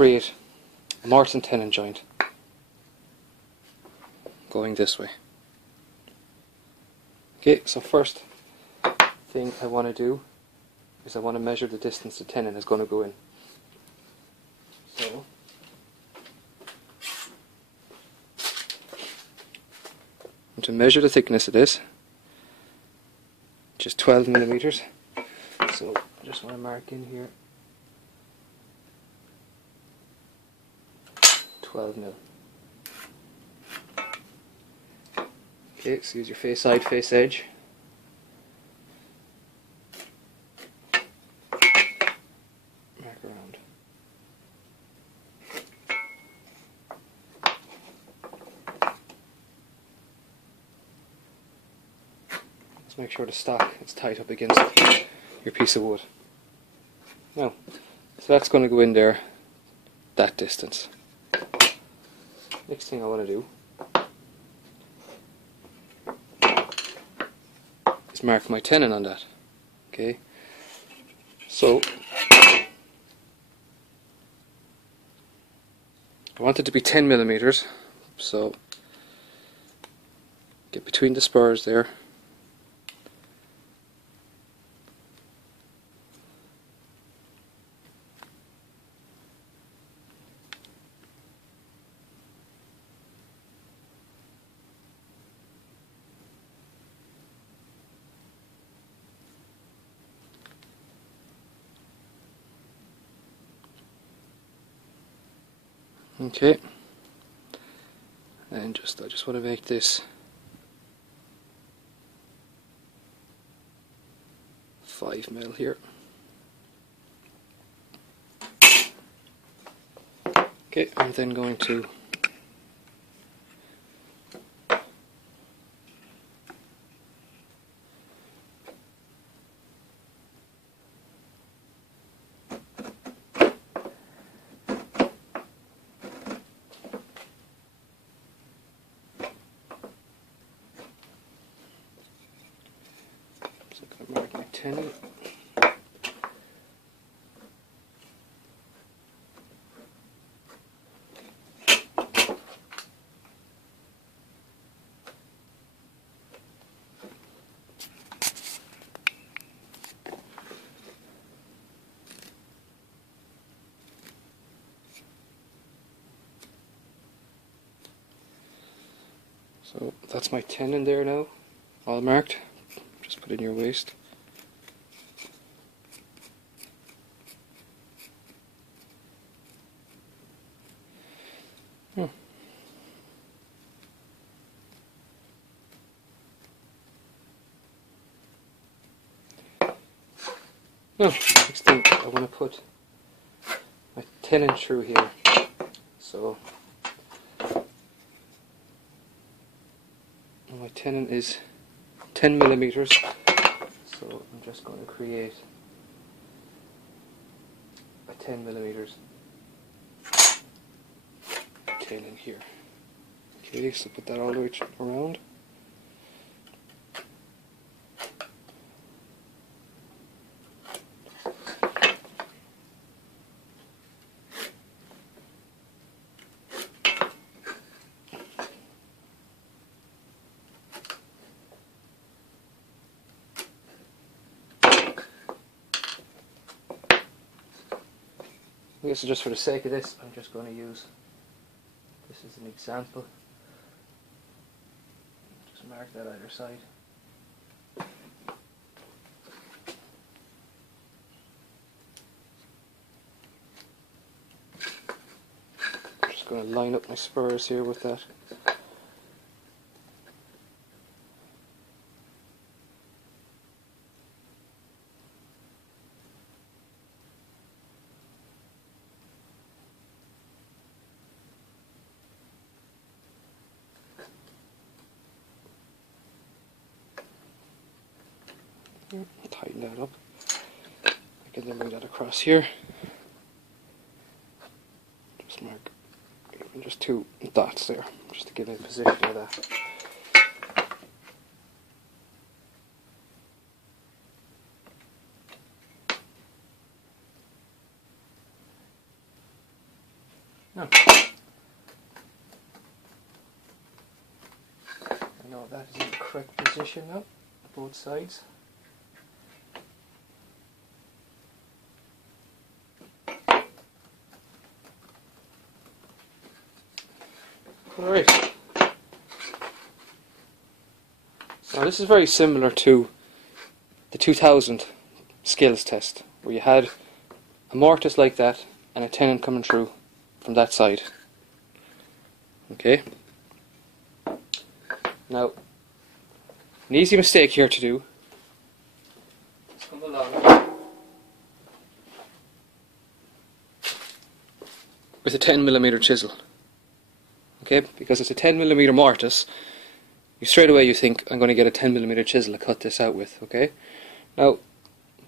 create a Mortice and Tenon joint going this way. Okay, so first thing I want to do is I want to measure the distance the tenon is going to go in. So I'm to measure the thickness of this, which is 12 millimeters. So I just want to mark in here 12 mil. Okay, so use your face side, face edge. Mark around. Let's make sure the stock is tight up against your piece of wood. Now, so that's going to go in there that distance. Next thing I want to do is mark my tenon on that. Okay, so I want it to be 10 millimeters, so get between the spurs there. Okay, and I just want to make this 5 mil here. Okay, I'm then going to mark my tenon. So that's my tenon there now, all marked. Just put in your waist. Now, next thing I want to put my tenon through here. So my tenon is 10 millimeters. So I'm just going to create a 10 millimeters tenon here. Okay, so put that all the way around. Okay, so just for the sake of this, I'm just going to use this as an example. Just mark that either side. I'm just going to line up my spurs here with that. Tighten that up. I can then bring that across here. Just mark just 2 dots there, just to give me a position of that. Oh. I know that is in the correct position now, both sides. Alright. Now this is very similar to the 2000 skills test, where you had a mortise like that and a tenon coming through from that side. Okay. Now, an easy mistake here to do is come along with a 10mm chisel. Okay, because it's a 10mm mortise, straight away you think, I'm going to get a 10mm chisel to cut this out with. Okay. Now,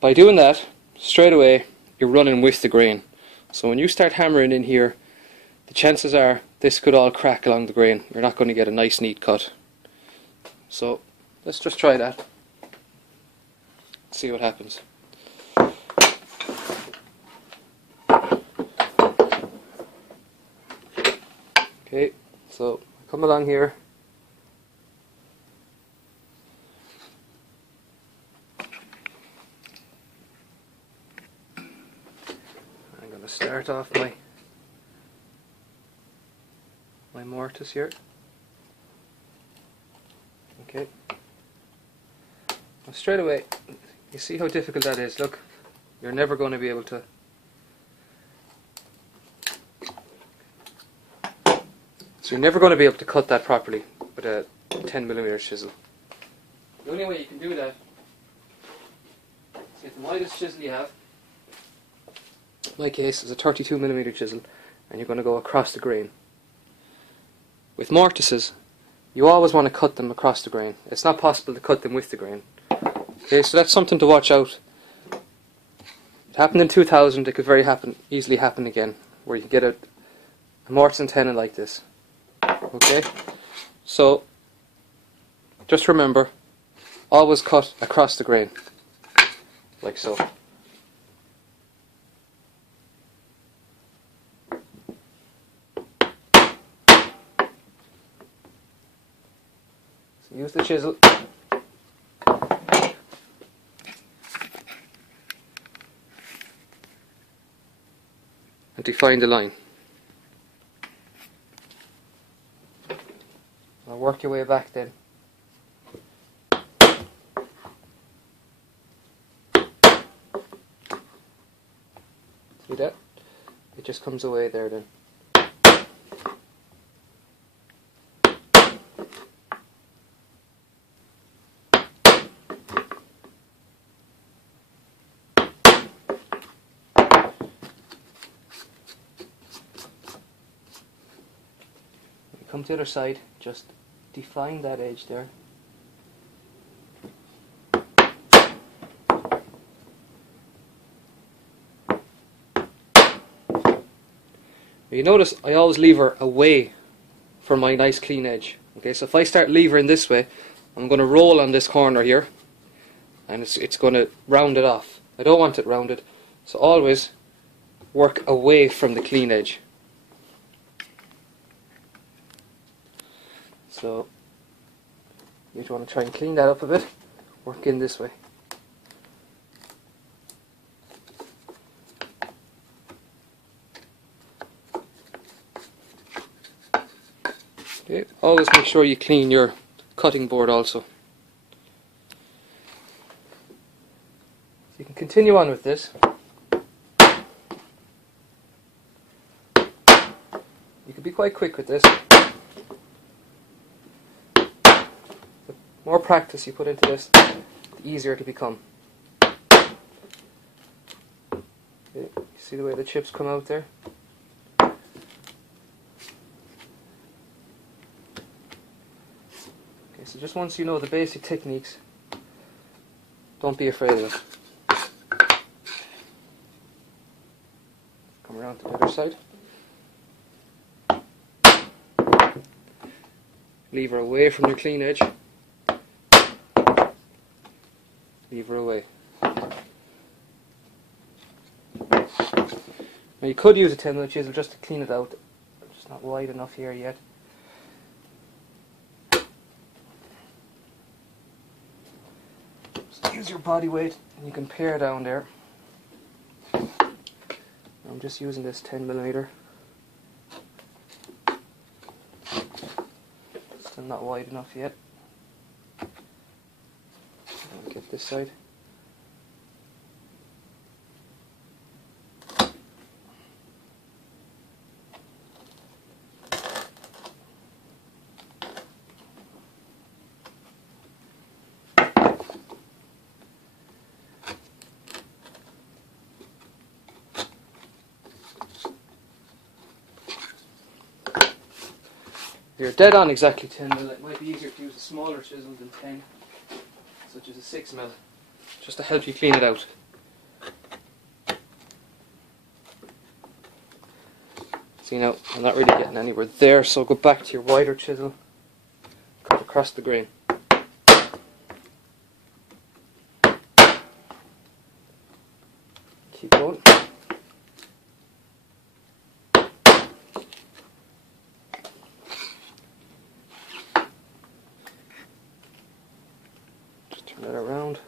by doing that, straight away you're running with the grain. So when you start hammering in here, the chances are this could all crack along the grain. You're not going to get a nice neat cut. So let's just try that. See what happens. Okay, so come along here. I'm going to start off my mortise here. Okay. Now straight away, you see how difficult that is. Look, you're never going to be able to. So you're never going to be able to cut that properly with a 10mm chisel. The only way you can do that is get the widest chisel you have. In my case is a 32mm chisel, and you're going to go across the grain. With mortises, you always want to cut them across the grain. It's not possible to cut them with the grain. Okay, so that's something to watch out. It happened in 2000, it could easily happen again, where you can get a mortise and tenon like this. Okay, so just remember, always cut across the grain, like so. Use the chisel and define the line. Now work your way back then. See that? It just comes away there then. Come to the other side, just define that edge there. You notice I always lever away from my nice clean edge. Okay, so if I start levering this way, I'm going to roll on this corner here, and it's going to round it off. I don't want it rounded, so always work away from the clean edge. So you want to try and clean that up a bit, work in this way. Okay, always make sure you clean your cutting board also. So you can continue on with this. You can be quite quick with this. The more practice you put into this, the easier it'll become. Okay, you see the way the chips come out there? Okay, so just once you know the basic techniques, don't be afraid of it. Come around to the other side. Lever away from your clean edge. Lever away. Now you could use a 10mm chisel just to clean it out not wide enough here yet. Just use your body weight and you can pare down there. I'm just using this 10mm. Still not wide enough yet. I'll get this side. You're dead on exactly 10mm. It might be easier to use a smaller chisel than 10, such as a 6mm, just to help you clean it out. See now, I'm not really getting anywhere there, so go back to your wider chisel, cut across the grain. Keep going. Turn it around.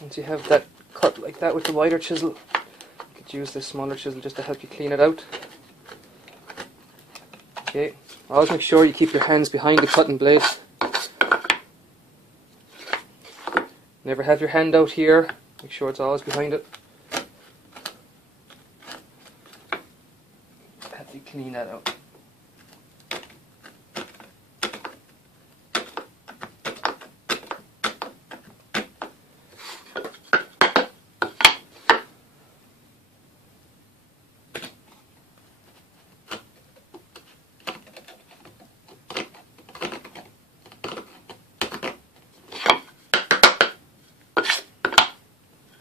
Once you have that cut like that with the wider chisel, you could use this smaller chisel just to help you clean it out. Okay. Always make sure you keep your hands behind the cutting blade. Never have your hand out here. Make sure it's always behind it. Help you clean that out.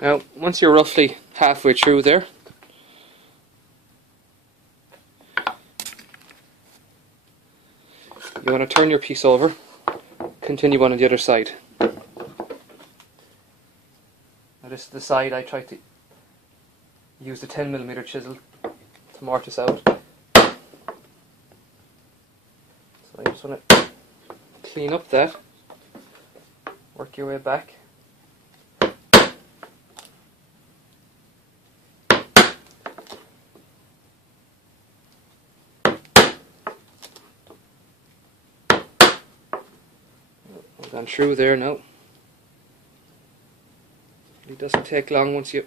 Now, once you're roughly halfway through there, you want to turn your piece over, continue on the other side. Now this is the side I tried to use the 10mm chisel to mortise out. So I just want to clean up that, work your way back. I've gone through there now. It doesn't take long once you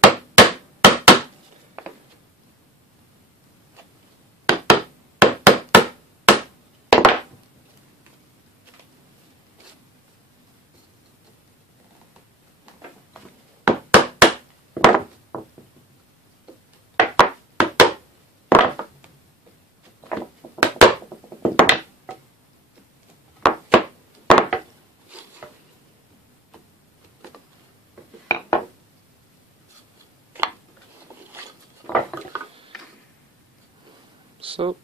So,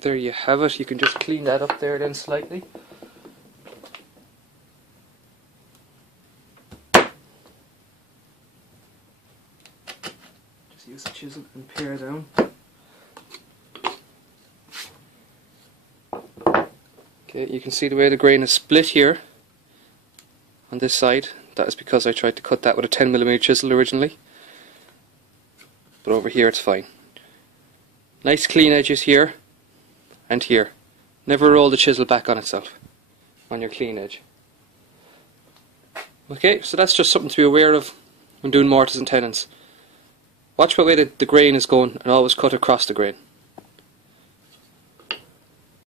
there you have it. You can just clean that up there then slightly. Just use the chisel and pare down. Okay, you can see the way the grain is split here on this side. That is because I tried to cut that with a 10mm chisel originally. But over here it's fine. Nice clean edges here and here. Never roll the chisel back on itself on your clean edge. Okay, so that's just something to be aware of when doing mortise and tenons. Watch what way the grain is going and always cut across the grain.